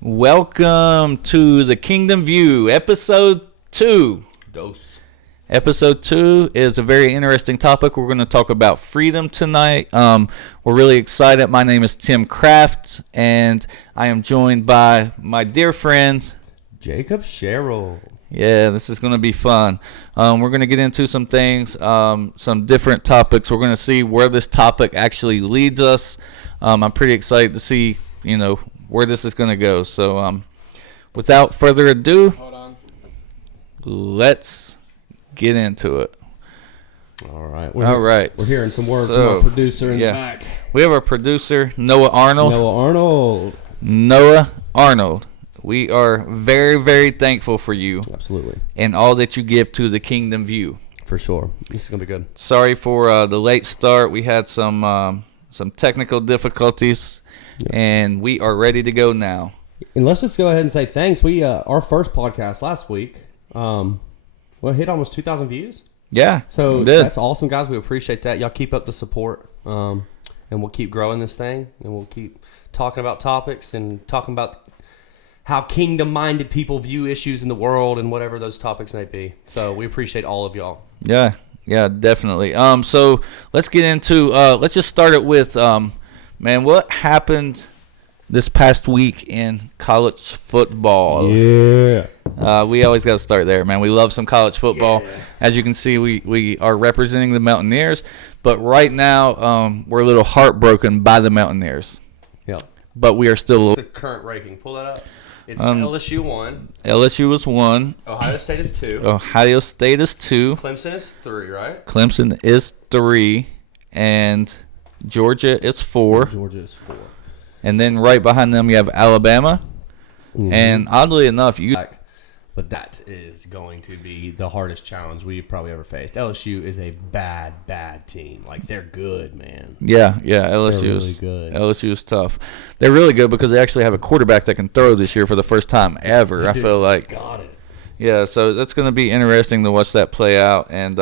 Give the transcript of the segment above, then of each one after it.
Welcome to the Kingdom View, Episode 2. Dose. Episode 2 is a very interesting topic. We're going to talk about freedom tonight. We're really excited. My name is Tim Kraft, and I am joined by my dear friend, Jacob Sherrill. Yeah, this is going to be fun. We're going to get into some things, some different topics. We're going to see where this topic actually leads us. I'm pretty excited to see, where this is going to go. So, without further ado, let's get into it. All right. We're hearing some word from our producer in the back. We have our producer, Noah Arnold. We are very, very thankful for you. Absolutely. And all that you give to the Kingdom View. For sure. This is going to be good. Sorry for the late start. We had some technical difficulties, and we are ready to go now. And let's just go ahead and say thanks. We our first podcast last week, hit almost 2,000 views. Yeah. So that's awesome, guys. We appreciate that. Y'all keep up the support, and we'll keep growing this thing, and we'll keep talking about topics and talking about how kingdom-minded people view issues in the world and whatever those topics may be. So we appreciate all of y'all. Yeah, definitely. So let's get into, let's just start it with, what happened this past week in college football? Yeah. We always got to start there, man. We love some college football. Yeah. As you can see, we are representing the Mountaineers, but right now we're a little heartbroken by the Mountaineers. Yeah. But we are still... The current ranking. Pull that up. It's LSU 1. LSU is 1. Ohio State is 2. Ohio State is 2. Clemson is 3, right? Clemson is 3. And Georgia is 4. Georgia is 4. And then right behind them you have Alabama. Mm-hmm. And oddly enough, But that is going to be the hardest challenge we've probably ever faced. LSU is a bad team. Like, they're good, man. Yeah, LSU they're is really good. LSU is tough. They're really good because they actually have a quarterback that can throw this year for the first time ever. I feel like. Got it. Yeah, so that's going to be interesting to watch that play out. And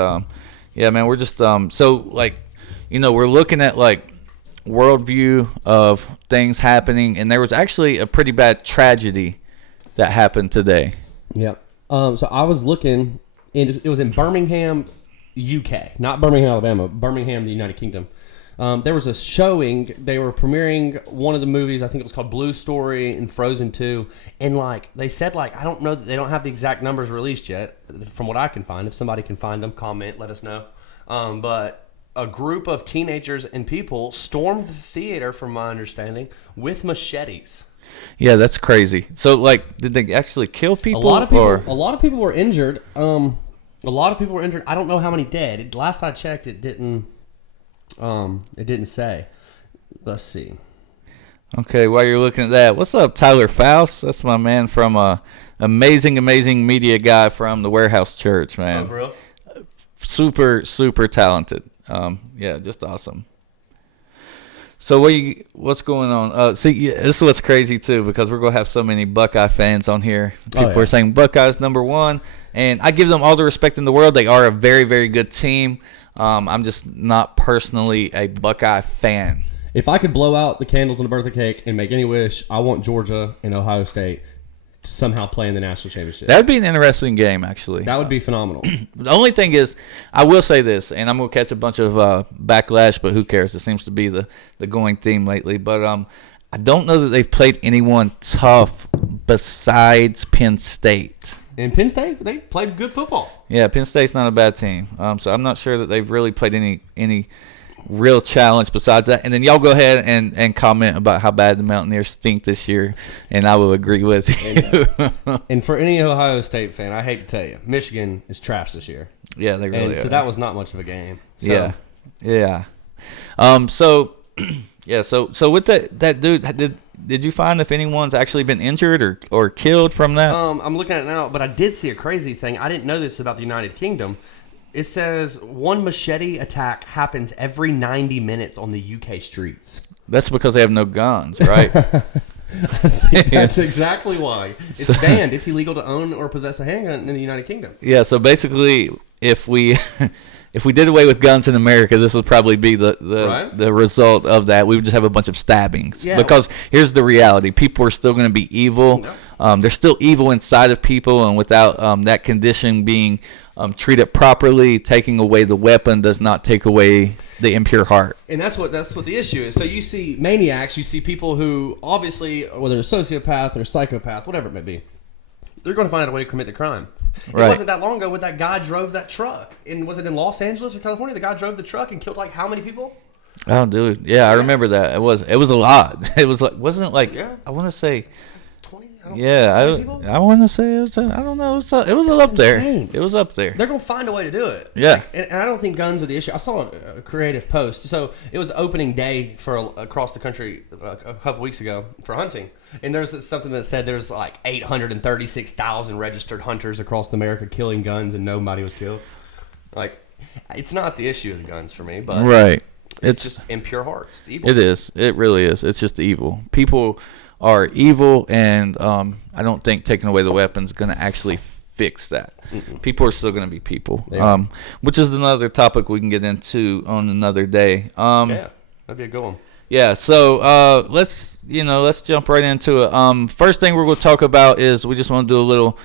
man, we're just we're looking at worldview of things happening, and there was actually a pretty bad tragedy that happened today. Yep. So I was looking, and it was in Birmingham, UK, not Birmingham, Alabama, Birmingham, the United Kingdom. There was a showing. They were premiering one of the movies. I think it was called Blue Story and Frozen 2. And they said, I don't know, they don't have the exact numbers released yet, from what I can find. If somebody can find them, comment, let us know. But a group of teenagers and people stormed the theater, from my understanding, with machetes. Yeah, that's crazy. So, did they actually kill people? A lot of people were injured. I don't know how many dead. Last I checked, it didn't say. Let's see. Okay, while you're looking at that, what's up, Tyler Faust? That's my man from amazing media guy from the Warehouse Church, man. Oh, for real? Super, super talented. Just awesome. So what's going on? This is what's crazy too, because we're gonna have so many Buckeye fans on here. People are saying Buckeyes number 1, and I give them all the respect in the world. They are a very, very good team. I'm just not personally a Buckeye fan. If I could blow out the candles on a birthday cake and make any wish, I want Georgia and Ohio State to somehow play in the national championship. That would be an interesting game, actually. That would be phenomenal. The only thing is, I will say this, and I'm going to catch a bunch of backlash, but who cares? It seems to be the going theme lately. But I don't know that they've played anyone tough besides Penn State. And Penn State, they played good football. Yeah, Penn State's not a bad team. So I'm not sure that they've really played any real challenge besides that. And then y'all go ahead and comment about how bad the Mountaineers stink this year, and I will agree with you. And for any Ohio State fan, I hate to tell you, Michigan is trash this year. Yeah, they really are. So that was not much of a game. So. Yeah. So with that dude, did you find if anyone's actually been injured or killed from that? I'm looking at it now, but I did see a crazy thing. I didn't know this about the United Kingdom. It says one machete attack happens every 90 minutes on the UK streets. That's because they have no guns, right? I think that's exactly why. It's banned. It's illegal to own or possess a handgun in the United Kingdom. Yeah, so basically if we if we did away with guns in America, this would probably be Right. the result of that. We would just have a bunch of stabbings. Yeah. Because here's the reality: people are still going to be evil. There's still evil inside of people, and without that condition being treated properly, taking away the weapon does not take away the impure heart. And that's what the issue is. So you see maniacs, you see people who obviously, whether a sociopath or psychopath, whatever it may be, they're going to find out a way to commit the crime. Right. It wasn't that long ago when that guy drove that truck. And was it in Los Angeles or California? The guy drove the truck and killed like how many people? Oh, dude, yeah, I remember that. It was a lot. It was like, wasn't it like, Yeah. I want to say, 20? I want to say it was. I don't know. It was up there. insane. It was up there. They're going to find a way to do it. Yeah. Like, and I don't think guns are the issue. I saw a creative post. So it was opening day for across the country a couple weeks ago for hunting. And there's something that said there's like 836,000 registered hunters across America killing guns and nobody was killed. Like, it's not the issue of the guns for me, but Right. it's just impure hearts. It's evil. It is. It really is. It's just evil. People are evil, and I don't think taking away the weapons is going to actually fix that. People are still going to be people, Yeah. which is another topic we can get into on another day. Yeah, that'd be a good one. Yeah, so let's jump right into it. First thing we're going to talk about is we just want to do a little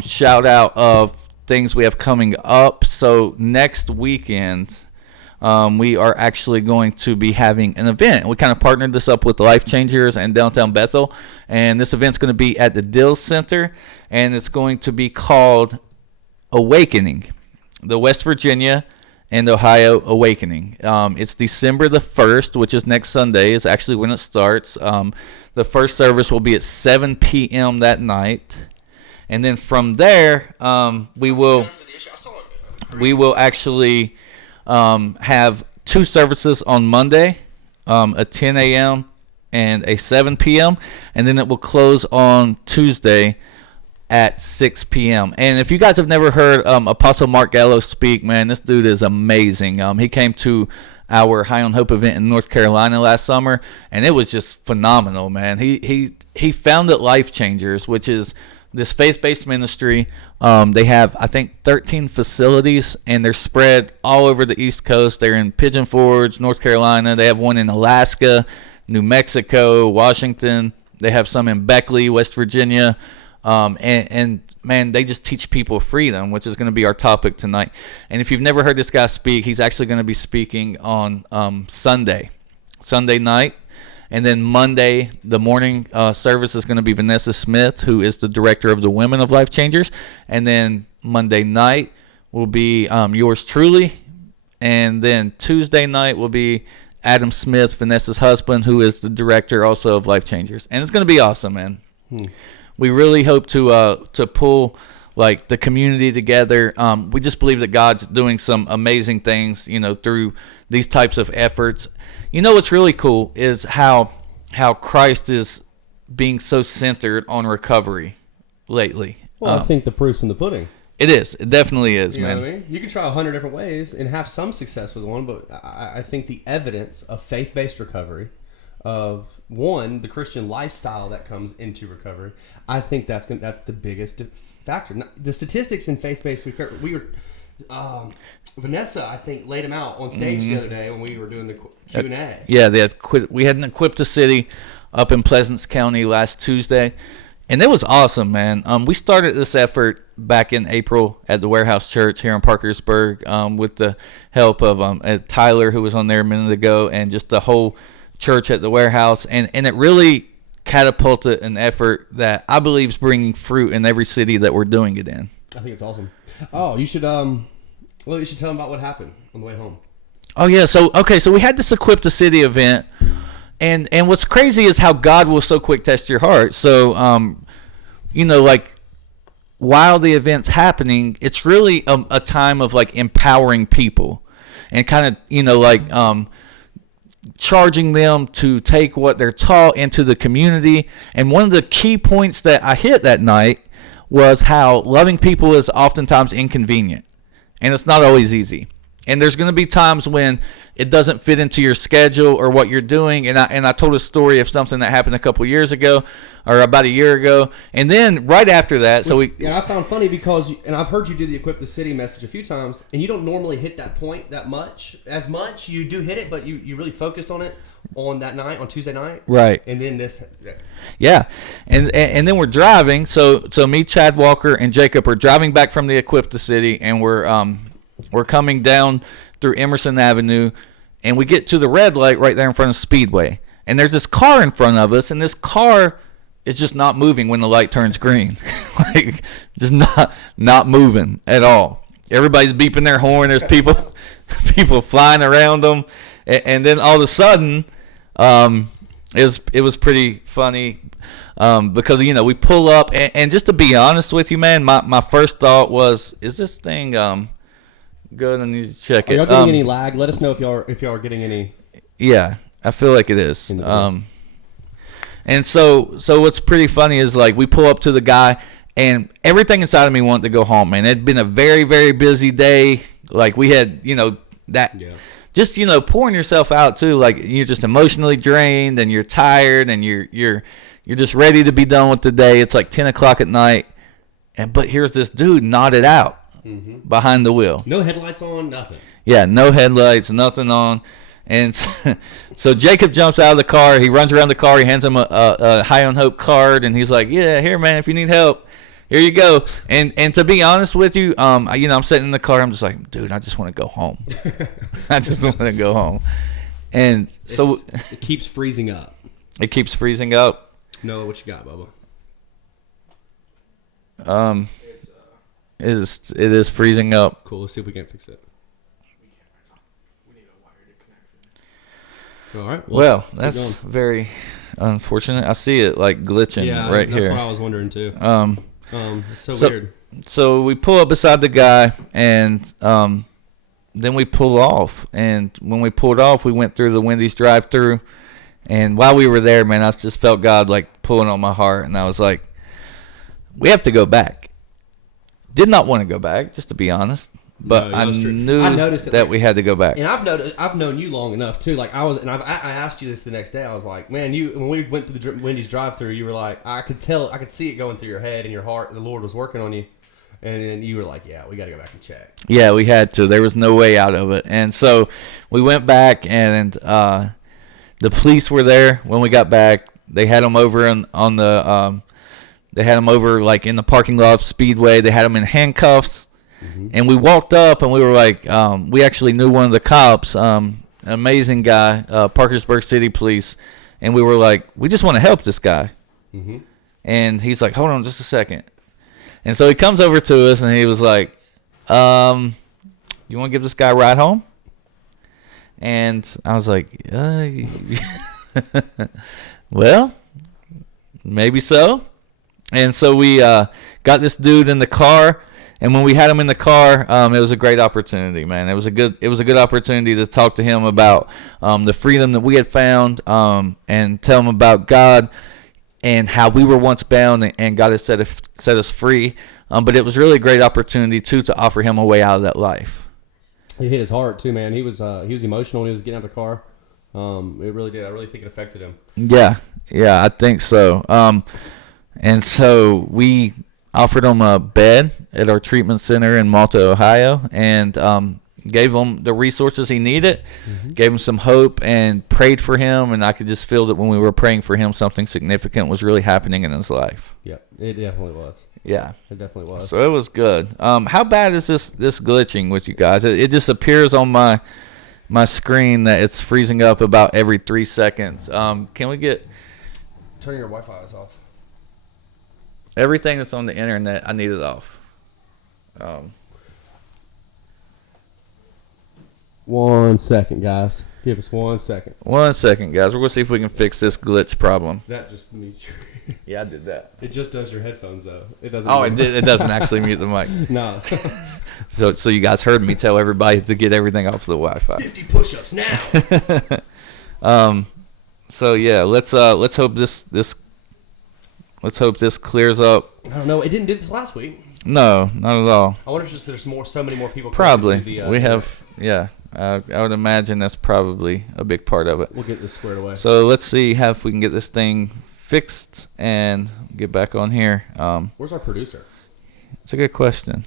shout out of things we have coming up. So next weekend, we are actually going to be having an event. We kind of partnered this up with Life Changers and Downtown Bethel, and this event's going to be at the Dills Center, and it's going to be called Awakening, the West Virginia and Ohio Awakening. It's December the 1st, which is next Sunday, is actually when it starts. The first service will be at 7 p.m. that night, and then from there, we will actually have two services on Monday, a 10 a.m. and a 7 p.m., and then it will close on Tuesday at 6 p.m. And if you guys have never heard Apostle Mark Gallo speak, man, this dude is amazing. He came to our High on Hope event in North Carolina last summer, and it was just phenomenal, man. He founded Life Changers, which is this faith-based ministry. They have, I think, 13 facilities, and they're spread all over the East Coast. They're in Pigeon Forge, North Carolina. They have one in Alaska, New Mexico, Washington. They have some in Beckley, West Virginia. And man, they just teach people freedom, which is going to be our topic tonight. And if you've never heard this guy speak, he's actually going to be speaking on Sunday night. And then Monday, the morning service is going to be Vanessa Smith, who is the director of the Women of Life Changers. And then Monday night will be yours truly. And then Tuesday night will be Adam Smith, Vanessa's husband, who is the director also of Life Changers. And it's going to be awesome, man. We really hope to pull like the community together. We just believe that God's doing some amazing things, through these types of efforts. What's really cool is how Christ is being so centered on recovery lately. Well, I think the proof's in the pudding. It is. It definitely is, You man. know what I mean? You can try 100 different ways and have some success with one, but I think the evidence of faith-based recovery, of one, the Christian lifestyle that comes into recovery, I think that's the biggest factor. The statistics in faith-based recovery, Vanessa, I think, laid them out on stage the other day when we were doing the Q&A. Yeah, we had an Equip the City up in Pleasance County last Tuesday, and it was awesome, man. We started this effort back in April at the Warehouse Church here in Parkersburg with the help of Tyler, who was on there a minute ago, and just the whole church at the Warehouse, and it really catapulted an effort that I believe is bringing fruit in every city that we're doing it in. I think it's awesome. Oh, you should you should tell them about what happened on the way home. Oh yeah, so we had this Equip the City event, and what's crazy is how God will so quick test your heart. So like while the event's happening, it's really a time of like empowering people and kind of charging them to take what they're taught into the community. And one of the key points that I hit that night was how loving people is oftentimes inconvenient, and it's not always easy. and there's going to be times when it doesn't fit into your schedule or what you're doing. And I told a story of something that happened a couple years ago, or about a year ago, and then right after that, I found funny because, and I've heard you do the Equip the City message a few times, and you don't normally hit that point that much. As much you do hit it, but you really focused on it on that night, on Tuesday night, right? And then this, yeah, and then we're driving. So me, Chad Walker, and Jacob are driving back from the Equip the City, and we're coming down through Emerson Avenue, and we get to the red light right there in front of Speedway, and there's this car in front of us, and this car is just not moving when the light turns green. Like, just not moving at all. Everybody's beeping their horn. There's people flying around them, and then all of a sudden, it was pretty funny, because we pull up, and just to be honest with you, man, my first thought was, is this thing good? I need to check it. Are y'all getting any lag? Let us know if y'all are getting any. Yeah, I feel like it is. And so what's pretty funny is, like, we pull up to the guy, and everything inside of me wanted to go home, man. It'd been a very, very busy day. Like, we had, just, pouring yourself out too. Like, you're just emotionally drained, and you're tired, and you're just ready to be done with the day. It's like 10 o'clock at night, but here's this dude nodded out behind the wheel. No headlights on, nothing. Yeah, no headlights, nothing on. And so Jacob jumps out of the car. He runs around the car. He hands him a High on Hope card, and he's like, "Yeah, here, man. If you need help, here you go." And to be honest with you, I'm sitting in the car. I'm just like, dude, I just want to go home. I just want to go home. And so it keeps freezing up. It keeps freezing up. Noah, what you got, Bubba? It is freezing up. Cool. Let's see if we can fix it. All right. Well, that's very unfortunate. I see it like glitching right here. That's what I was wondering too. It's so weird. So we pull up beside the guy, and then we pull off. And when we pulled off, we went through the Wendy's drive-thru. And while we were there, man, I just felt God like pulling on my heart, and I was like, "We have to go back." Did not want to go back, just to be honest. But I knew that we had to go back. And I've known you long enough too. Like I asked you this the next day. I was like, man, when we went through the Wendy's drive-thru, you were like, I could see it going through your head and your heart. The Lord was working on you, and then you were like, yeah, we got to go back and check. Yeah, we had to. There was no way out of it, and so we went back, and the police were there when we got back. They had them over on the. They had them over like in the parking lot of Speedway. They had them in handcuffs. Mm-hmm. And we walked up, and we were like, we actually knew one of the cops, an amazing guy, Parkersburg City Police, and we were like, we just want to help this guy. Mm-hmm. And he's like, hold on just a second. And so he comes over to us, and he was like, you want to give this guy a ride home? And I was like, well, maybe so. And so we got this dude in the car. And when we had him in the car, it was a great opportunity, man. It was a good opportunity to talk to him about the freedom that we had found, and tell him about God and how we were once bound, and God has set us free. But it was really a great opportunity too to offer him a way out of that life. It hit his heart too, man. He was emotional when he was getting out of the car. It really did. I really think it affected him. Yeah, I think so. And so we offered him a bed at our treatment center in Malta, Ohio, and gave him the resources he needed, gave him some hope, and prayed for him. And I could just feel that when we were praying for him, something significant was really happening in his life. Yeah, it definitely was. Yeah, it definitely was. So it was good. How bad is this glitching with you guys? It just appears on my screen that it's freezing up about every 3 seconds. Can we get... Turn your Wi-Fi off. Everything that's on the internet, I need it off. 1 second, guys. Give us 1 second. 1 second, guys. We're going to see if we can fix this glitch problem. That just mutes your... Yeah, I did that. It just does your headphones, though. It doesn't. Oh, it doesn't actually mute the mic. No. So you guys heard me tell everybody to get everything off the Wi-Fi. 50 push-ups now. So yeah, let's hope this clears up. I don't know. It didn't do this last week. No, not at all. I wonder if there's so many more people. Probably. We have Yeah, I would imagine that's probably a big part of it. We'll get this squared away. So let's see if we can get this thing fixed and get back on here. Where's our producer? It's a good question.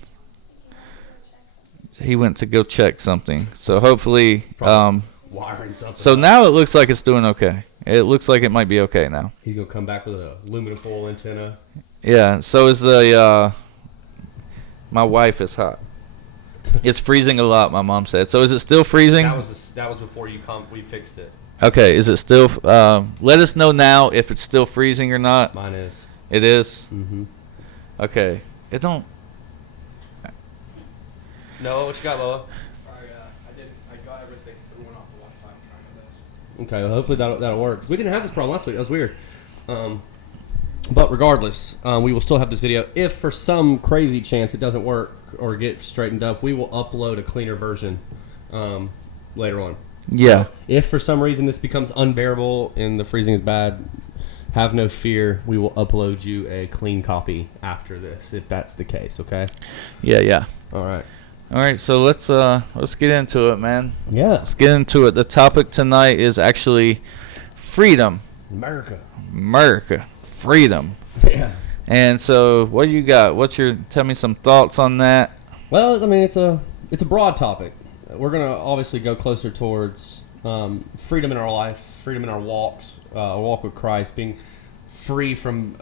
He went to go check something. So hopefully, Wiring something. so now it looks like it's doing okay. It looks like it might be okay now. He's gonna come back with a aluminum foil antenna. Yeah. So is the my wife is hot. It's freezing a lot. My mom said. So is it still freezing? That was before we fixed it. Okay. Is it still? Let us know now if it's still freezing or not. Mine is. It is. Mm-hmm. Okay. It don't. Noah, what you got, Loa? I got everything. It went off the Wi-Fi. I'm trying my best. Okay, well, hopefully that'll work. Because we didn't have this problem last week. That was weird. But regardless, we will still have this video. If for some crazy chance it doesn't work or get straightened up, we will upload a cleaner version later on. Yeah. So if for some reason this becomes unbearable and the freezing is bad, have no fear. We will upload you a clean copy after this, if that's the case. Okay. Yeah. All right. All right. So let's get into it, man. Yeah. Let's get into it. The topic tonight is actually freedom. America. Freedom. Yeah. And so, what do you got? Tell me some thoughts on that. Well, I mean, it's a broad topic. We're gonna obviously go closer towards freedom in our life, freedom in our walk with Christ, being free from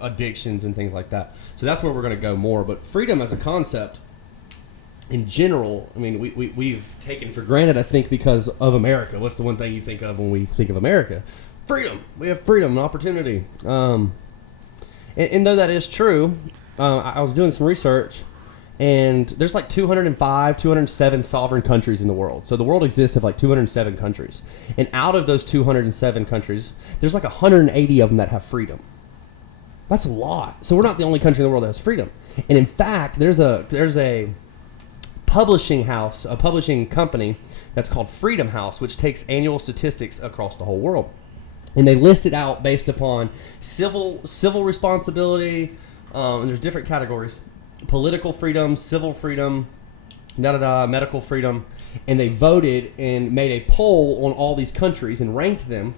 addictions and things like that. So that's where we're gonna go more. But freedom as a concept, in general, I mean, we've taken for granted, I think, because of America. What's the one thing you think of when we think of America? Freedom. We have freedom and opportunity. And though that is true, I was doing some research, and there's like 205, 207 sovereign countries in the world. So the world exists of like 207 countries. And out of those 207 countries, there's like 180 of them that have freedom. That's a lot. So we're not the only country in the world that has freedom. And in fact, there's a publishing house, a publishing company that's called Freedom House, which takes annual statistics across the whole world. And they list it out based upon civil responsibility, and there's different categories: political freedom, civil freedom, medical freedom. And they voted and made a poll on all these countries and ranked them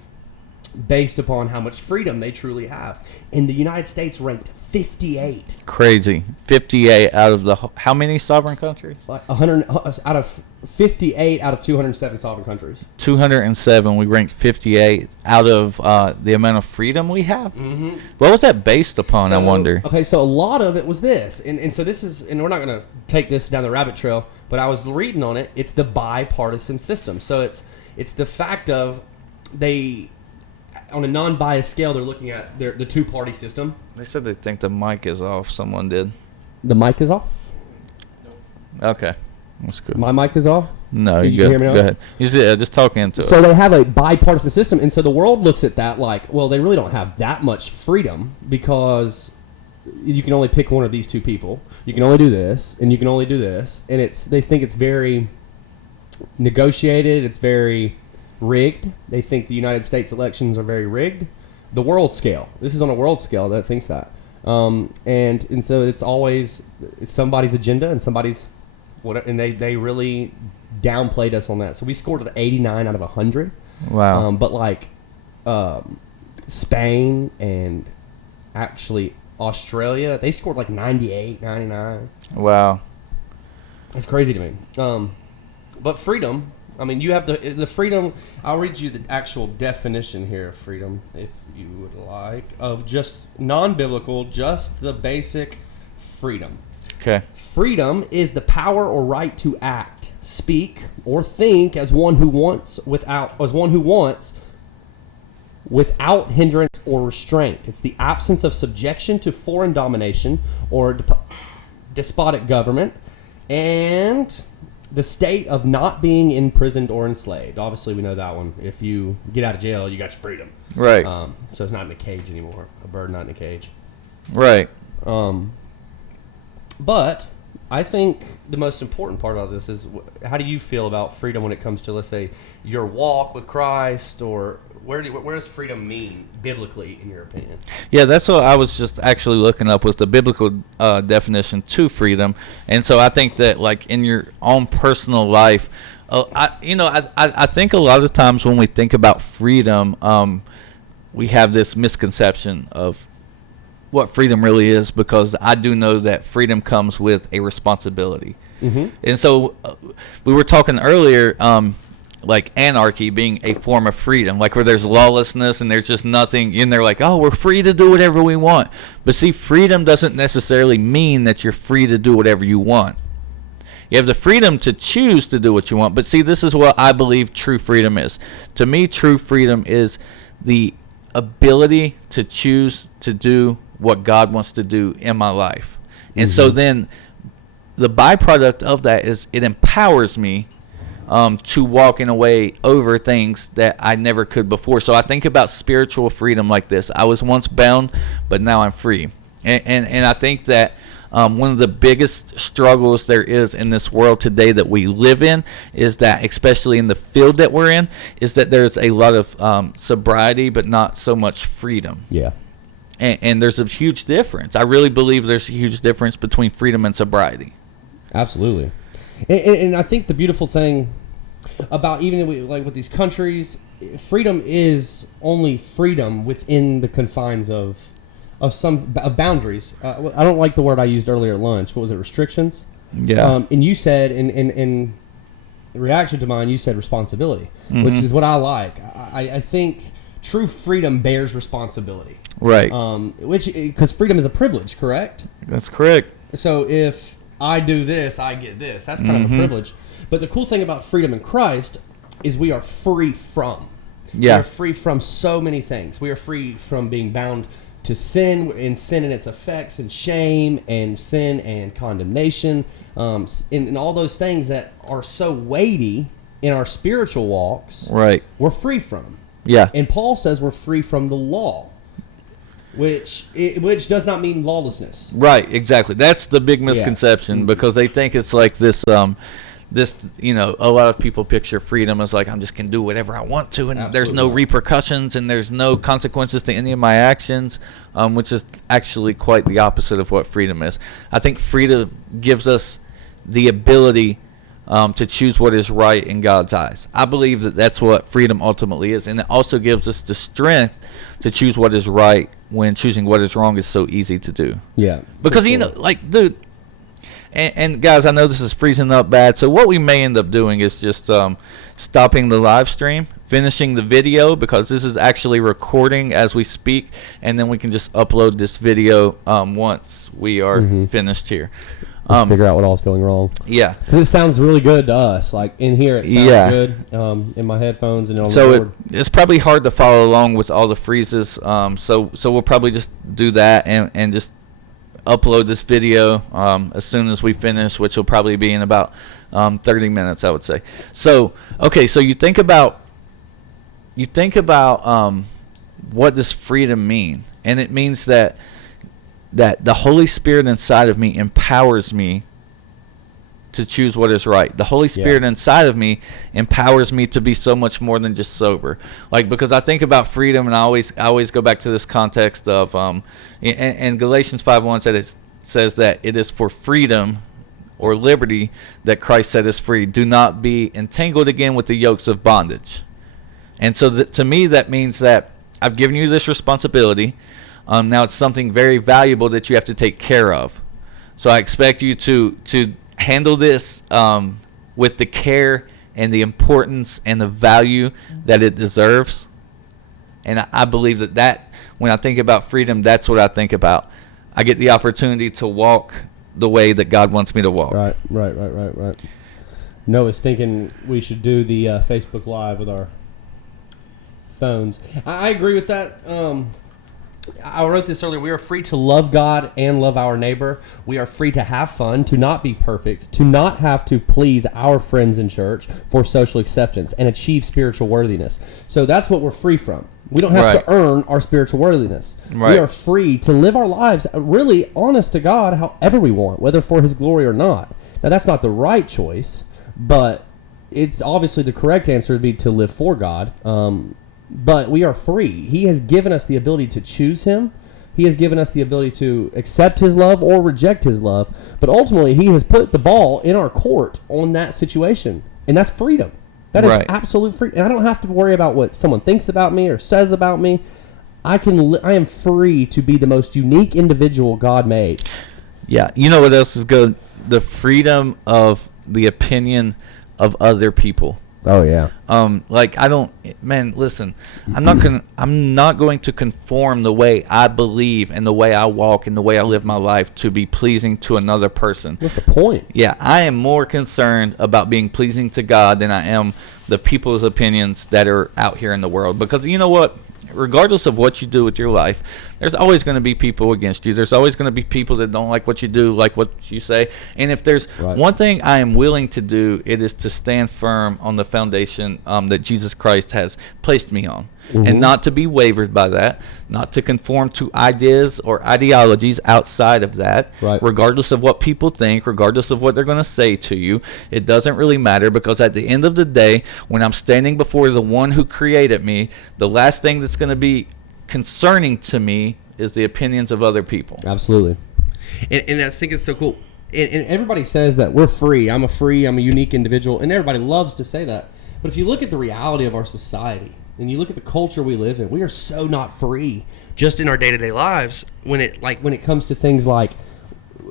based upon how much freedom they truly have. And the United States ranked 58. Crazy. 58 out of how many sovereign countries? Like 100 out of 58 out of 207 sovereign countries. 207. We ranked 58 out of the amount of freedom we have. Mm-hmm. What was that based upon? I wonder. Okay, so a lot of it was this, and so this is, and we're not going to take this down the rabbit trail, but I was reading on it. It's the bipartisan system. So it's the fact of they, on a non-biased scale, they're looking at the two-party system. They said they think the mic is off. Someone did. The mic is off? Okay. That's good. My mic is off? No, you you can go, hear me now? go ahead. You just talk into it. So they have a bipartisan system, and so the world looks at that like, well, they really don't have that much freedom because you can only pick one of these two people. You can only do this, and you can only do this, and they think it's very negotiated. It's very rigged. They think the United States elections are very rigged. The world scale. This is on a world scale that thinks that, and so it's somebody's agenda and somebody's what, and they really downplayed us on that. So we scored an 89 out of 100. Wow. But like Spain and actually Australia, they scored like 98, 99. Wow. It's crazy to me. But freedom, I mean, you have the freedom. I'll read you the actual definition here of freedom, if you would like, of just non-biblical, just the basic freedom. Okay. Freedom is the power or right to act, speak, or think as one who wants without hindrance or restraint. It's the absence of subjection to foreign domination or despotic government, and the state of not being imprisoned or enslaved. Obviously, we know that one. If you get out of jail, you got your freedom. Right. So it's not in a cage anymore. A bird not in a cage. Right. But I think the most important part about this is how do you feel about freedom when it comes to, let's say, your walk with Christ or where does freedom mean biblically, in your opinion? Yeah, that's what I was just actually looking up, was the biblical definition to freedom. And so I think that, like, in your own personal life, I think a lot of times when we think about freedom, we have this misconception of what freedom really is, because I do know that freedom comes with a responsibility. Mm-hmm. And so we were talking earlier, like anarchy being a form of freedom, like where there's lawlessness and there's just nothing in there, like, oh, we're free to do whatever we want. But see, freedom doesn't necessarily mean that you're free to do whatever you want. You have the freedom to choose to do what you want. But see, this is what I believe true freedom is. To me, true freedom is the ability to choose to do what God wants to do in my life. And so then the byproduct of that is it empowers me to walk in a way over things that I never could before. So I think about spiritual freedom like this. I was once bound, but now I'm free. And I think that one of the biggest struggles there is in this world today that we live in is that, especially in the field that we're in, is that there's a lot of sobriety, but not so much freedom. Yeah. And there's a huge difference. I really believe there's a huge difference between freedom and sobriety. Absolutely. And I think the beautiful thing about even like with these countries, freedom is only freedom within the confines of boundaries. I don't like the word I used earlier at lunch. What was it? Restrictions. Yeah. And you said in reaction to mine, you said responsibility, which is what I like. I think true freedom bears responsibility. Right. Because freedom is a privilege, correct? That's correct. So if I do this, I get this. That's kind of a privilege. But the cool thing about freedom in Christ is we are free from. Yeah. We are free from so many things. We are free from being bound to sin and its effects and shame and sin and condemnation and all those things that are so weighty in our spiritual walks. Right. We're free from. Yeah. And Paul says we're free from the law, which does not mean lawlessness. Right, exactly. That's the big misconception, because they think it's like this, a lot of people picture freedom as like, I'm just going to do whatever I want to, and there's no repercussions and there's no consequences to any of my actions, which is actually quite the opposite of what freedom is. I think freedom gives us the ability to choose what is right in God's eyes. I believe that that's what freedom ultimately is, and it also gives us the strength to choose what is right when choosing what is wrong is so easy to do. Yeah. Because, dude, and guys, I know this is freezing up bad, so what we may end up doing is just stopping the live stream, finishing the video, because this is actually recording as we speak, and then we can just upload this video once we are finished here. Figure out what all's going wrong. Yeah, because it sounds really good to us. Like in here, it sounds good in my headphones and on the board. It's probably hard to follow along with all the freezes. So we'll probably just do that and just upload this video as soon as we finish, which will probably be in about 30 minutes, I would say. So okay, so you think about what does freedom mean, and it means that the Holy Spirit inside of me empowers me to choose what is right. The Holy Spirit inside of me empowers me to be so much more than just sober. Like, because I think about freedom, and I always go back to this context of and Galatians 5:1 says that it is for freedom or liberty that Christ set us free. Do not be entangled again with the yokes of bondage. And so to me, that means that I've given you this responsibility. Now it's something very valuable that you have to take care of. So I expect you to handle this with the care and the importance and the value that it deserves. And I believe that when I think about freedom, that's what I think about. I get the opportunity to walk the way that God wants me to walk. Right. Noah's thinking we should do the Facebook Live with our phones. I agree with that. I wrote this earlier. We are free to love God and love our neighbor. We are free to have fun, to not be perfect, to not have to please our friends in church for social acceptance and achieve spiritual worthiness. So that's what we're free from. We don't have to earn our spiritual worthiness. Right. We are free to live our lives really honest to God however we want, whether for His glory or not. Now, that's not the right choice, but it's obviously the correct answer would be to live for God. but we are free. He has given us the ability to choose him. He has given us the ability to accept his love or reject his love. But ultimately, he has put the ball in our court on that situation. And that's freedom. That is absolute freedom. And I don't have to worry about what someone thinks about me or says about me. I am free to be the most unique individual God made. Yeah. You know what else is good? The freedom of the opinion of other people. Oh yeah. Like listen, I'm not going to conform the way I believe and the way I walk and the way I live my life to be pleasing to another person. What's the point? Yeah, I am more concerned about being pleasing to God than I am the people's opinions that are out here in the world. Because you know what? Regardless of what you do with your life, there's always going to be people against you. There's always going to be people that don't like what you do, like what you say. And if there's one thing I am willing to do, it is to stand firm on the foundation that Jesus Christ has placed me on. Mm-hmm. And not to be wavered by that, not to conform to ideas or ideologies outside of that, regardless of what people think, regardless of what they're going to say to you. It doesn't really matter, because at the end of the day, when I'm standing before the one who created me, the last thing that's going to be concerning to me is the opinions of other people. Absolutely. And I think it's so cool. And everybody says that we're free. I'm a unique individual. And everybody loves to say that. But if you look at the reality of our society, and you look at the culture we live in, we are so not free just in our day-to-day lives when it comes to things like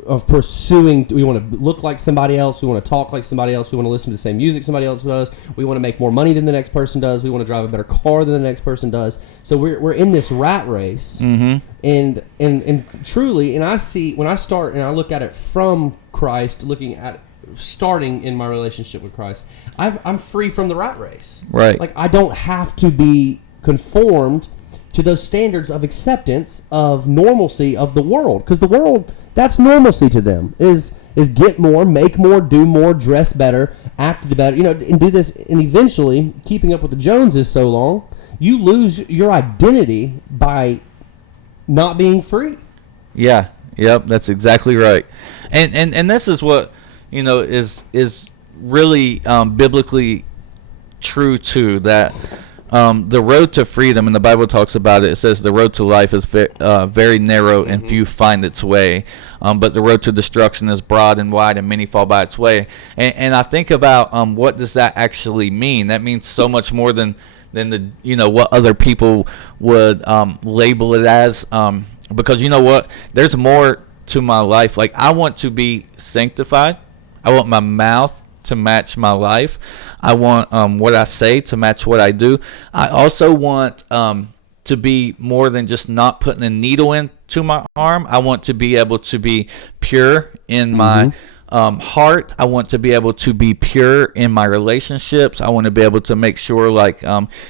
of pursuing. We want to look like somebody else. We want to talk like somebody else. We want to listen to the same music somebody else does. We want to make more money than the next person does. We want to drive a better car than the next person does. So we're in this rat race. Mm-hmm. And truly, and I see when I start and I look at it from Christ, looking at starting in my relationship with Christ, I'm free from the rat race. Right. Like, I don't have to be conformed to those standards of acceptance of normalcy of the world, because the world, that's normalcy to them is get more, make more, do more, dress better, act better, and do this. And eventually, keeping up with the Joneses so long, you lose your identity by not being free. Yeah. Yep. That's exactly right. And this is what is really biblically true too, that the road to freedom, and the Bible talks about it. It says the road to life is very narrow and few find its way, but the road to destruction is broad and wide and many fall by its way. And I think about what does that actually mean? That means so much more than the what other people would label it as, because you know what, there's more to my life. Like, I want to be sanctified. I want my mouth to match my life. I want what I say to match what I do. I also want to be more than just not putting a needle into my arm. I want to be able to be pure in my heart. I want to be able to be pure in my relationships. I want to be able to make sure, like,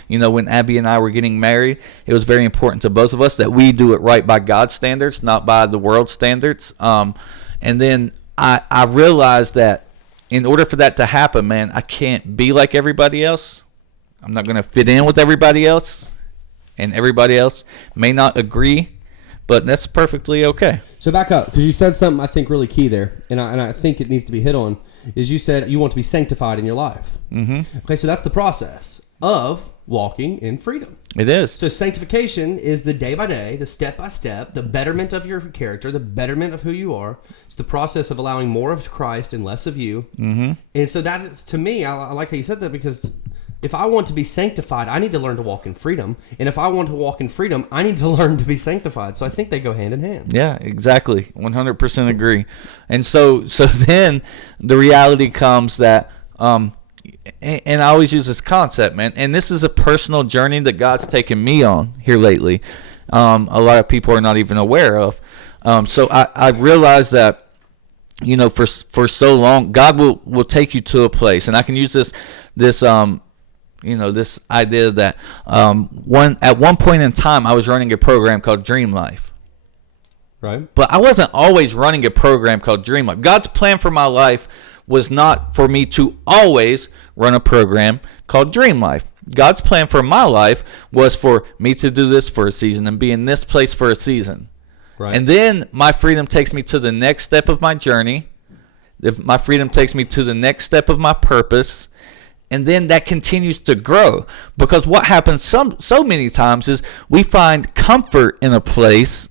when Abby and I were getting married, it was very important to both of us that we do it right by God's standards, not by the world's standards. And then I realized that in order for that to happen, man, I can't be like everybody else. I'm not going to fit in with everybody else, and everybody else may not agree, but that's perfectly okay. So back up, because you said something I think really key there, and I think it needs to be hit on, is you said you want to be sanctified in your life. Mm-hmm. Okay, so that's the process of walking in freedom. It is. So sanctification is the day by day, the step by step, the betterment of your character, the betterment of who you are. It's the process of allowing more of Christ and less of you. Mm-hmm. And so that, to me, I like how you said that, because if I want to be sanctified, I need to learn to walk in freedom. And if I want to walk in freedom, I need to learn to be sanctified. So I think they go hand in hand. Yeah, exactly. 100% agree. And so then the reality comes that, and I always use this concept, man, and this is a personal journey that God's taken me on here lately. A lot of people are not even aware of. So I realized that, for so long, God will take you to a place, and I can use this this idea that at one point in time I was running a program called Dream Life. Right. But I wasn't always running a program called Dream Life. God's plan for my life was not for me to always run a program called Dream Life. God's plan for my life was for me to do this for a season and be in this place for a season. Right. And then my freedom takes me to the next step of my journey. My freedom takes me to the next step of my purpose. And then that continues to grow, because what happens so many times is we find comfort in a place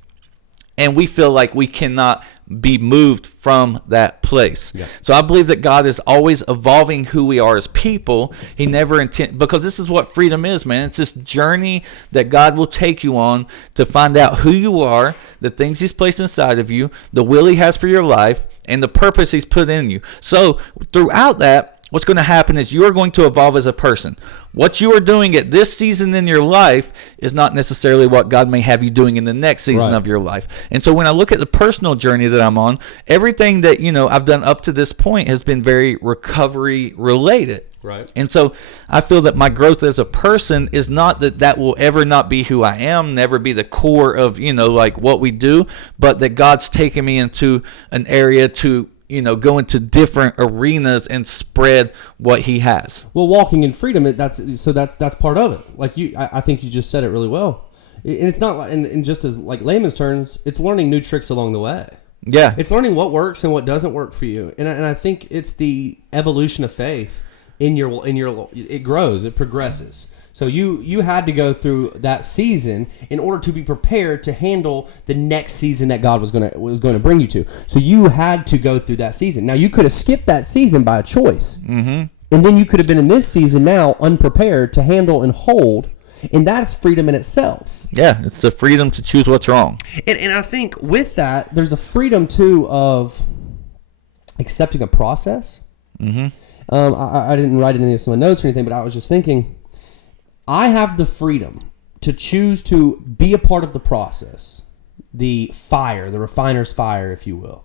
and we feel like we cannot be moved from that place. Yeah. So I believe that God is always evolving who we are as people. He never intend, because this is what freedom is, man. It's this journey that God will take you on to find out who you are, the things he's placed inside of you, the will he has for your life, and the purpose he's put in you. So throughout that, what's going to happen is you are going to evolve as a person. What you are doing at this season in your life is not necessarily what God may have you doing in the next season of your life. And so when I look at the personal journey that I'm on, everything that, I've done up to this point has been very recovery related. Right. And so I feel that my growth as a person is not that will ever not be who I am, never be the core of, like what we do, but that God's taken me into an area to go into different arenas and spread what he has. Well, walking in freedom, that's part of it. Like I think you just said it really well. And it's not, and just as like layman's terms, it's learning new tricks along the way. Yeah. It's learning what works and what doesn't work for you. And I think it's the evolution of faith in your, it grows, it progresses. So you had to go through that season in order to be prepared to handle the next season that God was going to bring you to. So you had to go through that season. Now you could have skipped that season by a choice, and then you could have been in this season now unprepared to handle and hold, and that's freedom in itself. Yeah, it's the freedom to choose what's wrong. And I think with that, there's a freedom too of accepting a process. Mm-hmm. I didn't write any of my notes or anything, but I was just thinking, I have the freedom to choose to be a part of the process, the fire, the refiner's fire, if you will.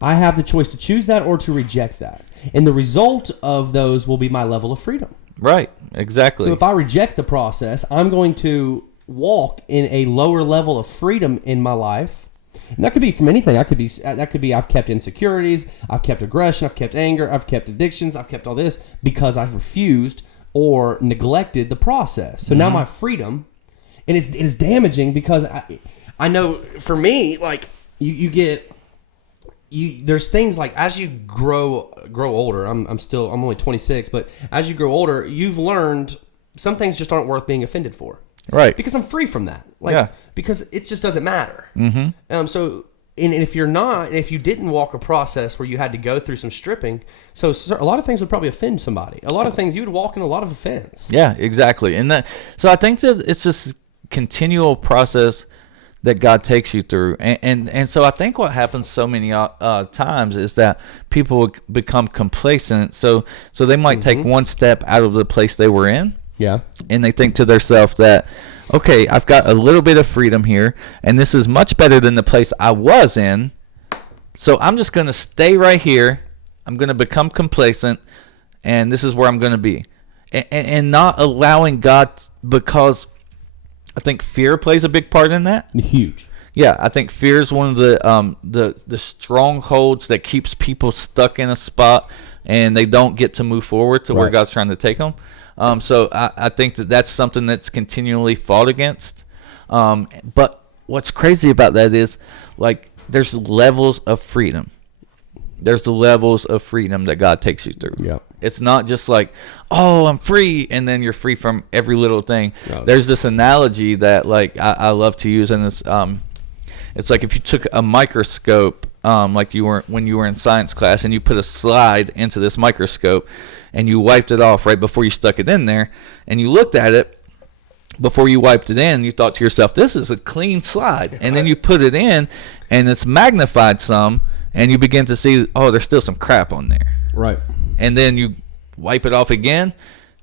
I have the choice to choose that or to reject that. And the result of those will be my level of freedom. Right, exactly. So if I reject the process, I'm going to walk in a lower level of freedom in my life. And that could be from anything. That could be I've kept insecurities, I've kept aggression, I've kept anger, I've kept addictions, I've kept all this because I've refused or neglected the process. So now my freedom, and it's damaging because I know for me, like there's things like as you grow older. I'm only 26, but as you grow older, you've learned some things just aren't worth being offended for. Right. Because I'm free from that. Because it just doesn't matter. Mm-hmm. So. And if you didn't walk a process where you had to go through some stripping, so a lot of things would probably offend somebody. A lot of things you would walk in a lot of offense. Yeah, exactly. So I think that it's this continual process that God takes you through, and so I think what happens so many times is that people become complacent. So they might take one step out of the place they were in. Yeah. And they think to themselves that, okay, I've got a little bit of freedom here, and this is much better than the place I was in, so I'm just going to stay right here. I'm going to become complacent, and this is where I'm going to be. And not allowing God, because I think fear plays a big part in that. Huge. Yeah, I think fear is one of the strongholds that keeps people stuck in a spot, and they don't get to move forward to where God's trying to take them. So I think that's something that's continually fought against. But what's crazy about that is, like, there's levels of freedom. There's the levels of freedom that God takes you through. Yeah. It's not just like, oh, I'm free, and then you're free from every little thing. No. There's this analogy that, like, I love to use, and it's like if you took a microscope, like when you were in science class, and you put a slide into this microscope, and you wiped it off right before you stuck it in there, and you looked at it before you wiped it in, you thought to yourself, this is a clean slide. And then you put it in, and it's magnified some, and you begin to see, oh, there's still some crap on there. Right. And then you wipe it off again,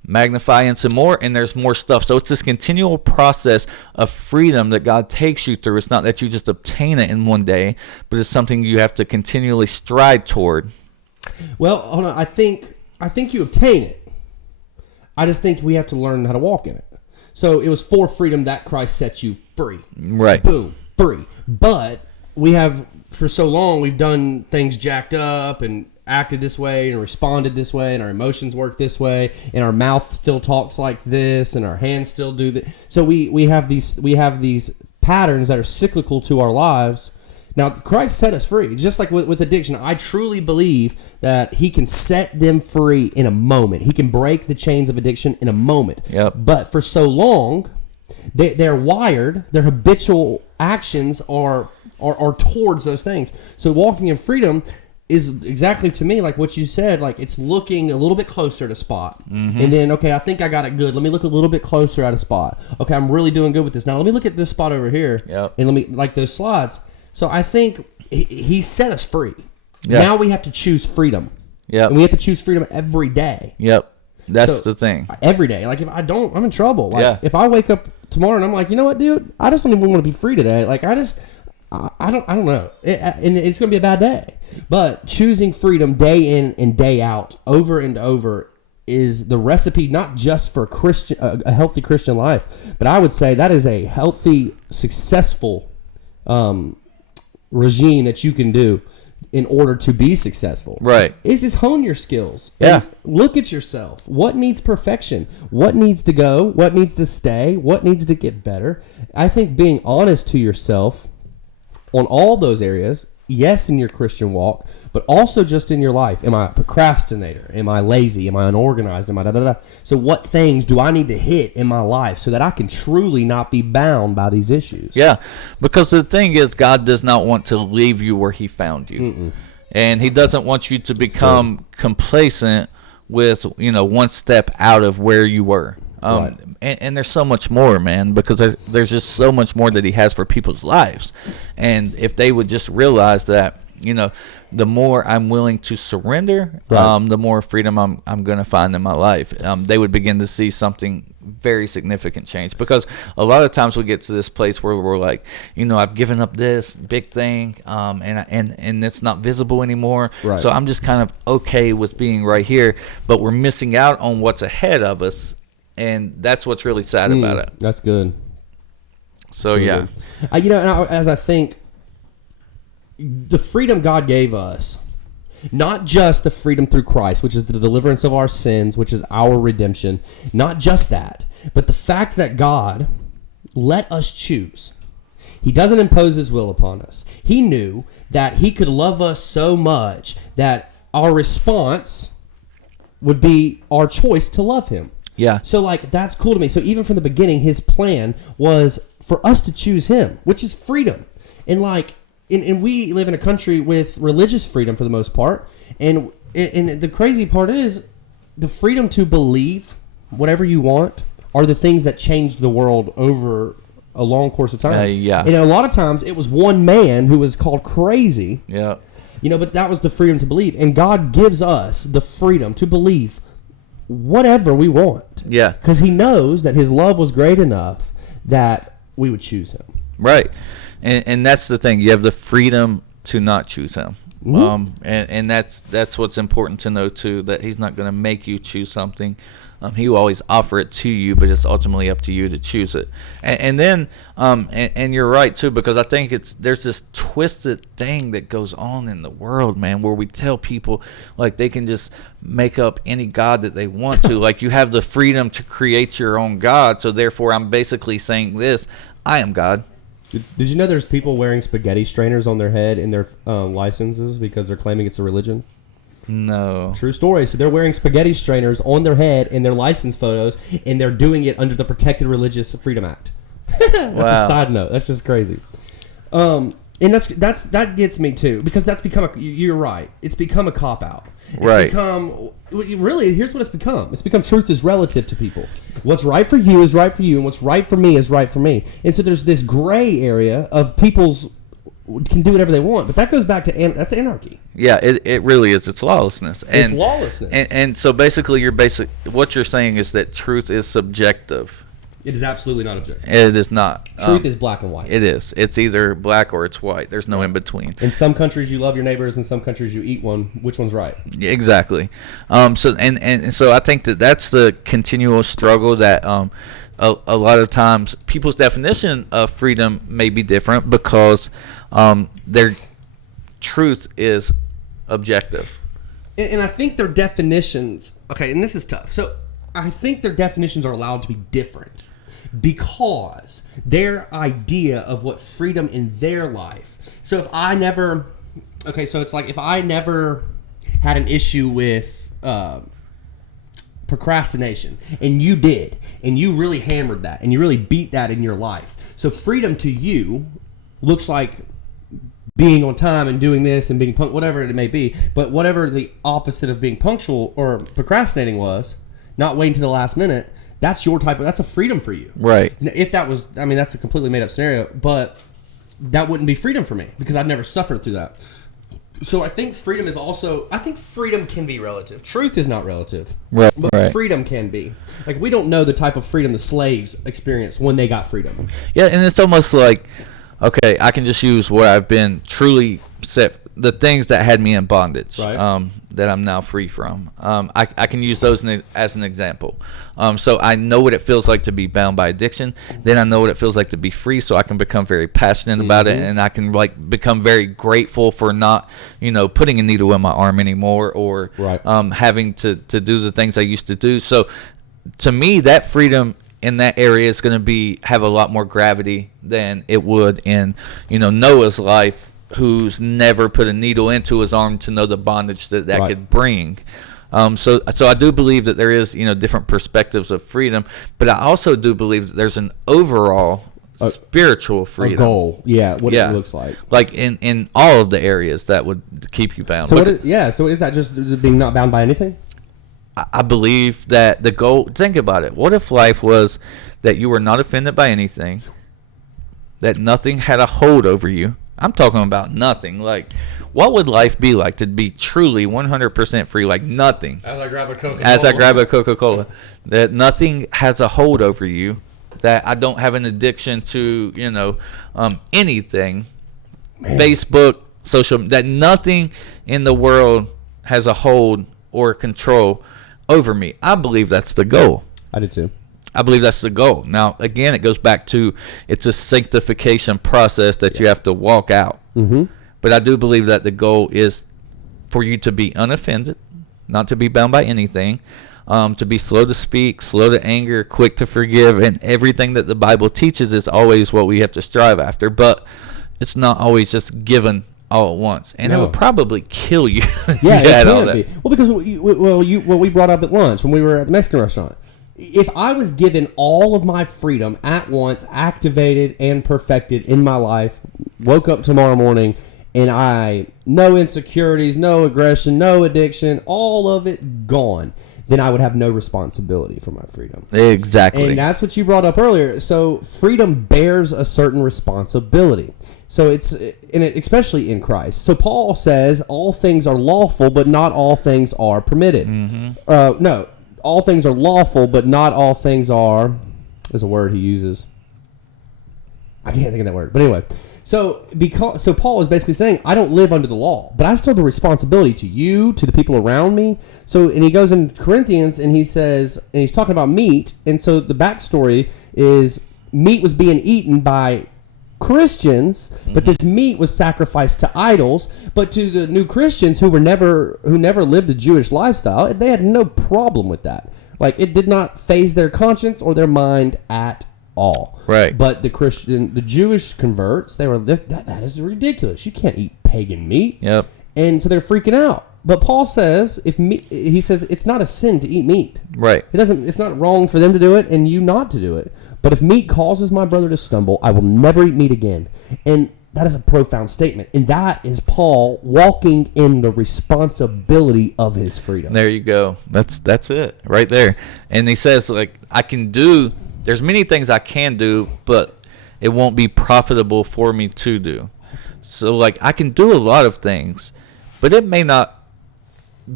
magnify in some more, and there's more stuff. So it's this continual process of freedom that God takes you through. It's not that you just obtain it in one day, but it's something you have to continually stride toward. Well, hold on. I think you obtain it. I just think we have to learn how to walk in it. So it was for freedom that Christ set you free. Right. Boom. Free. But we have, for so long, we've done things jacked up and acted this way and responded this way, and our emotions work this way, and our mouth still talks like this, and our hands still do that. So we have these patterns that are cyclical to our lives Now, Christ set us free. Just like with addiction, I truly believe that he can set them free in a moment. He can break the chains of addiction in a moment. Yep. But for so long, they're wired, their habitual actions are towards those things. So walking in freedom is exactly, to me, like what you said, like it's looking a little bit closer to spot. And then, okay, I think I got it good. Let me look a little bit closer at a spot. Okay, I'm really doing good with this. Now let me look at this spot over here. Yep. And let me, like those slides. So I think he set us free. Yeah. Now we have to choose freedom. Yep. And we have to choose freedom every day. Yep. That's So, the thing. Every day. Like if I don't, I'm in trouble. Like Yeah. if I wake up tomorrow and I'm like, you know what, dude? I just don't even want to be free today. Like I don't know. And it's going to be a bad day. But choosing freedom day in and day out, over and over, is the recipe not just for a healthy Christian life, but I would say that is a healthy, successful regime that you can do in order to be successful. Right. Is just hone your skills. Yeah. And look at yourself. What needs perfection? What needs to go? What needs to stay? What needs to get better? I think being honest to yourself on all those areas, yes, in your Christian walk, but also just in your life. Am I a procrastinator? Am I lazy? Am I unorganized? Am I da-da-da? So what things do I need to hit in my life so that I can truly not be bound by these issues? Yeah, because the thing is, God does not want to leave you where he found you. And he doesn't want you to become complacent with, one step out of where you were. Right. And there's so much more, man, because there's just so much more that he has for people's lives. And if they would just realize that, the more I'm willing to surrender, Right. the more freedom I'm going to find in my life. They would begin to see something very significant change. Because a lot of times we get to this place where we're like, I've given up this big thing, and it's not visible anymore. Right. So I'm just kind of okay with being right here, but we're missing out on what's ahead of us, and that's what's really sad about it. That's good. So yeah. Good. As I think, the freedom God gave us, not just the freedom through Christ, which is the deliverance of our sins, which is our redemption, not just that, but the fact that God let us choose. He doesn't impose his will upon us. He knew that he could love us so much that our response would be our choice to love him. Yeah. So, that's cool to me. So, even from the beginning, his plan was for us to choose him, which is freedom. And, and we live in a country with religious freedom for the most part. And the crazy part is the freedom to believe whatever you want are the things that changed the world over a long course of time. Yeah. And a lot of times, it was one man who was called crazy. Yeah. But that was the freedom to believe. And God gives us the freedom to believe whatever we want. Yeah. Because he knows that his love was great enough that we would choose him. Right. And that's the thing. You have the freedom to not choose him. And that's what's important to know too, that he's not going to make you choose something. He will always offer it to you, but it's ultimately up to you to choose it. And then you're right too, because I think there's this twisted thing that goes on in the world, man, where we tell people like they can just make up any god that they want to. Like you have the freedom to create your own god, so therefore I'm basically saying this: I am God. Did you know there's people wearing spaghetti strainers on their head in their licenses because they're claiming it's a religion? No. True story. So they're wearing spaghetti strainers on their head in their license photos, and they're doing it under the Protected Religious Freedom Act. That's a side note. That's just crazy. And that gets me too, because that's become you're right. It's become a cop out. Right. Really, here's what it's become. It's become truth is relative to people. What's right for you is right for you, and what's right for me is right for me. And so there's this gray area of people's can do whatever they want, but that goes back to that's anarchy. Yeah, it really is. It's lawlessness. It's lawlessness. And so basically, what you're saying is that truth is subjective. It is absolutely not objective. It is not. Truth is black and white. It is. It's either black or it's white. There's no in between. In some countries, you love your neighbors. In some countries, you eat one. Which one's right? Yeah, exactly. So I think that's the continual struggle that a lot of times people's definition of freedom may be different because their truth is objective. And I think their definitions. Okay, and this is tough. So I think their definitions are allowed to be different. because their idea of what freedom in their life. So if I never, okay, so it's like if I never had an issue with procrastination, and you did, and you really hammered that, and you really beat that in your life. So freedom to you looks like being on time and doing this and being whatever it may be. But whatever the opposite of being punctual or procrastinating was, not waiting to the last minute, that's your type of, that's a freedom for you. Right. If that was, I mean, that's a completely made up scenario, but that wouldn't be freedom for me because I've never suffered through that. So I think freedom is also, I think freedom can be relative. Truth is not relative. Right. But freedom can be. Like, we don't know the type of freedom the slaves experienced when they got freedom. Yeah, and it's almost like, okay, I can just use where I've been truly set, the things that had me in bondage, right. That I'm now free from. I can use those as an example. So I know what it feels like to be bound by addiction. Then I know what it feels like to be free, so I can become very passionate about it, and I can like become very grateful for not, putting a needle in my arm anymore, or right. Having to do the things I used to do. So to me, that freedom in that area is going to have a lot more gravity than it would in, Noah's life, who's never put a needle into his arm to know the bondage that right. could bring. So I do believe that there is, different perspectives of freedom, but I also do believe that there's an overall spiritual freedom. A goal, what it looks like. Like in all of the areas that would keep you bound. So so is that just being not bound by anything? I believe that the goal, think about it. What if life was that you were not offended by anything, that nothing had a hold over you? I'm talking about nothing. Like, what would life be like to be truly 100% free, like nothing? As I grab a Coca-Cola. That nothing has a hold over you, that I don't have an addiction to, anything. Man. Facebook, social, that nothing in the world has a hold or control over me. I believe that's the goal. I do too. I believe that's the goal. Now, again, it goes back to it's a sanctification process that you have to walk out. Mm-hmm. But I do believe that the goal is for you to be unoffended, not to be bound by anything, to be slow to speak, slow to anger, quick to forgive, and everything that the Bible teaches is always what we have to strive after. But it's not always just given all at once, and it would probably kill you. Yeah, it can be. Well, because what we brought up at lunch when we were at the Mexican restaurant. If I was given all of my freedom at once, activated and perfected in my life, woke up tomorrow morning, and no insecurities, no aggression, no addiction, all of it gone, then I would have no responsibility for my freedom. Exactly. And that's what you brought up earlier. So freedom bears a certain responsibility. So especially in Christ. So Paul says all things are lawful, but not all things are permitted. Mm-hmm. All things are lawful, but not all things are. There's a word he uses. I can't think of that word. But anyway, so Paul is basically saying, I don't live under the law, but I still have the responsibility to you, to the people around me. So, and he goes in Corinthians and he says, and he's talking about meat. And so the backstory is meat was being eaten by Christians, but this meat was sacrificed to idols. But to the new Christians who never lived a Jewish lifestyle, they had no problem with that. Like, it did not faze their conscience or their mind at all. Right. But the Jewish converts, they were that is ridiculous. You can't eat pagan meat. Yep. And so they're freaking out. But Paul says he says it's not a sin to eat meat. Right. It's not wrong for them to do it and you not to do it. But if meat causes my brother to stumble, I will never eat meat again. And that is a profound statement. And that is Paul walking in the responsibility of his freedom. There you go. That's it right there. And he says, like, there's many things I can do, but it won't be profitable for me to do. So, like, I can do a lot of things, but it may not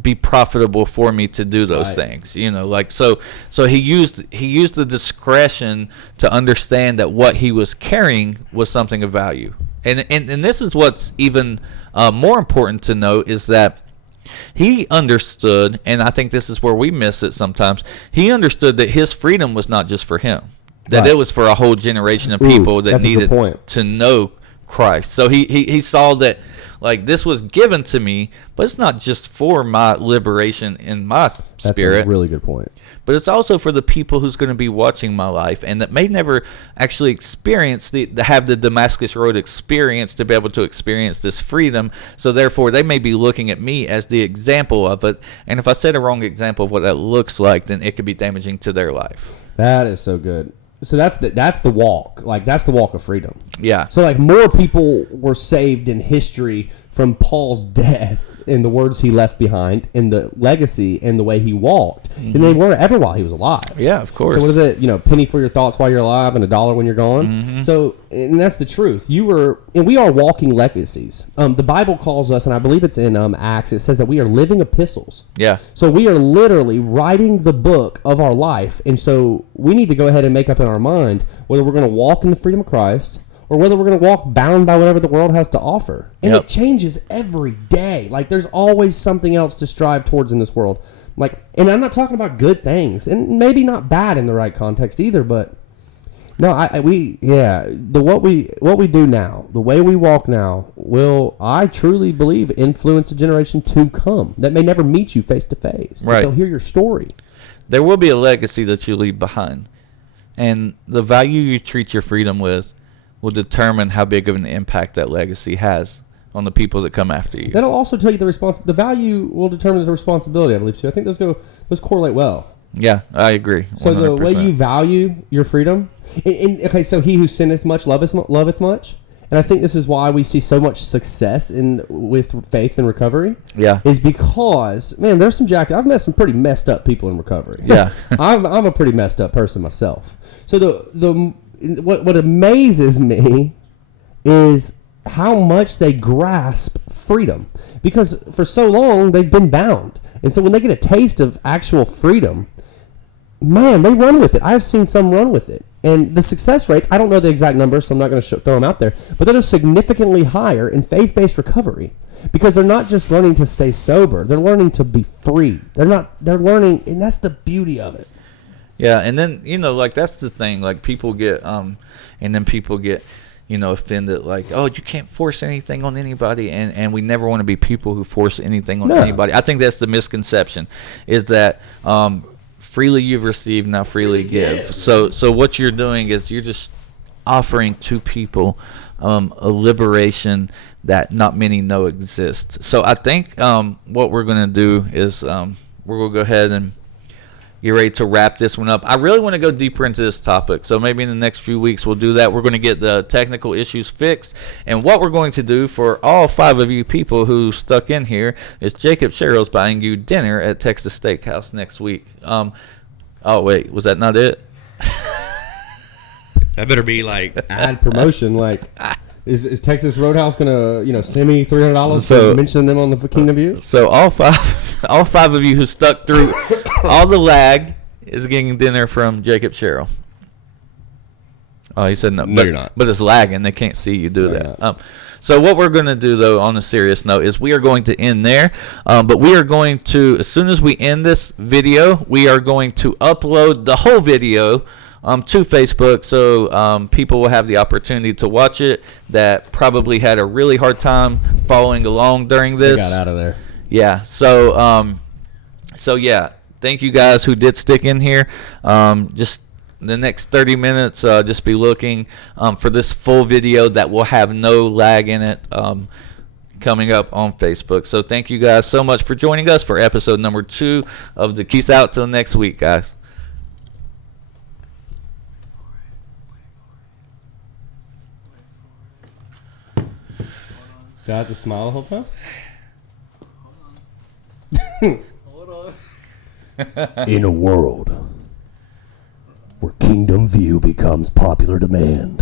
be profitable for me to do those things, like so he used the discretion to understand that what he was carrying was something of value, and this is what's even more important to note, is that he understood, and I think this is where we miss it sometimes, he understood that his freedom was not just for him, that it was for a whole generation of people that needed to know Christ. So he saw that, like, this was given to me, but it's not just for my liberation in my spirit. That's a really good point. But it's also for the people who's going to be watching my life and that may never actually experience have the Damascus Road experience to be able to experience this freedom. So therefore, they may be looking at me as the example of it. And if I set a wrong example of what that looks like, then it could be damaging to their life. That is so good. So that's the walk. Like, that's the walk of freedom. Yeah. So, like, more people were saved in history from Paul's death and the words he left behind and the legacy and the way he walked than they were ever while he was alive. Yeah, of course. So what is it? Penny for your thoughts while you're alive and $1 when you're gone. So, and that's the truth. And we are walking legacies. The Bible calls us, and I believe it's in Acts, it says that we are living epistles. Yeah. So we are literally writing the book of our life. And so we need to go ahead and make up in our mind whether we're going to walk in the freedom of Christ or whether we're going to walk bound by whatever the world has to offer. And it changes every day. Like, there's always something else to strive towards in this world. Like, and I'm not talking about good things, and maybe not bad in the right context either, but no, what we do now, the way we walk now, will, I truly believe, influence a generation to come that may never meet you face to face. Right. They'll hear your story. There will be a legacy that you leave behind. And the value you treat your freedom with will determine how big of an impact that legacy has on the people that come after you. That'll also tell you the value will determine the responsibility, I believe, too. I think those correlate well. Yeah, I agree. 100%. So the way you value your freedom, okay, so he who sinneth much loveth much. And I think this is why we see so much success with faith and recovery. Yeah, is because, man, there's some I've met some pretty messed up people in recovery. Yeah, I'm a pretty messed up person myself. So what amazes me is how much they grasp freedom, because for so long they've been bound, and so when they get a taste of actual freedom, man, they run with it. I've seen some run with it. And the success rates, I don't know the exact numbers, so I'm not going to throw them out there, but they're significantly higher in faith-based recovery because they're not just learning to stay sober. They're learning to be free. They're learning, and that's the beauty of it. Yeah, and then, like, that's the thing. Like, people get, offended, like, oh, you can't force anything on anybody, and we never want to be people who force anything on anybody. I think that's the misconception, is that freely you've received, now freely give. So what you're doing is you're just offering to people a liberation that not many know exists. So I think what we're going to do is we're going to go ahead and get ready to wrap this one up. I really want to go deeper into this topic, so maybe in the next few weeks we'll do that. We're going to get the technical issues fixed, and what we're going to do for all 5 of you people who stuck in here is Jacob Sherrill's buying you dinner at Texas Steakhouse next week. Oh wait, was that not it? That better be like ad promotion. Like, is Texas Roadhouse gonna send me $300 to mention them on the Kingdom View? So all five of you who stuck through all the lag is getting dinner from Jacob Sherrill. Oh, he said no. No, you're not. But it's lagging. They can't see you do that. Not. So what we're going to do, though, on a serious note, is we are going to end there. But we are going to, as soon as we end this video, we are going to upload the whole video to Facebook, so people will have the opportunity to watch it that probably had a really hard time following along during this. They got out of there. Yeah. So yeah, thank you guys who did stick in here. Just the next 30 minutes, just be looking for this full video that will have no lag in it coming up on Facebook. So thank you guys so much for joining us for episode number 2 of the Peace Out. Till next week, guys. Do I have to smile the whole time? Hold on. In a world where Kingdom View becomes popular demand,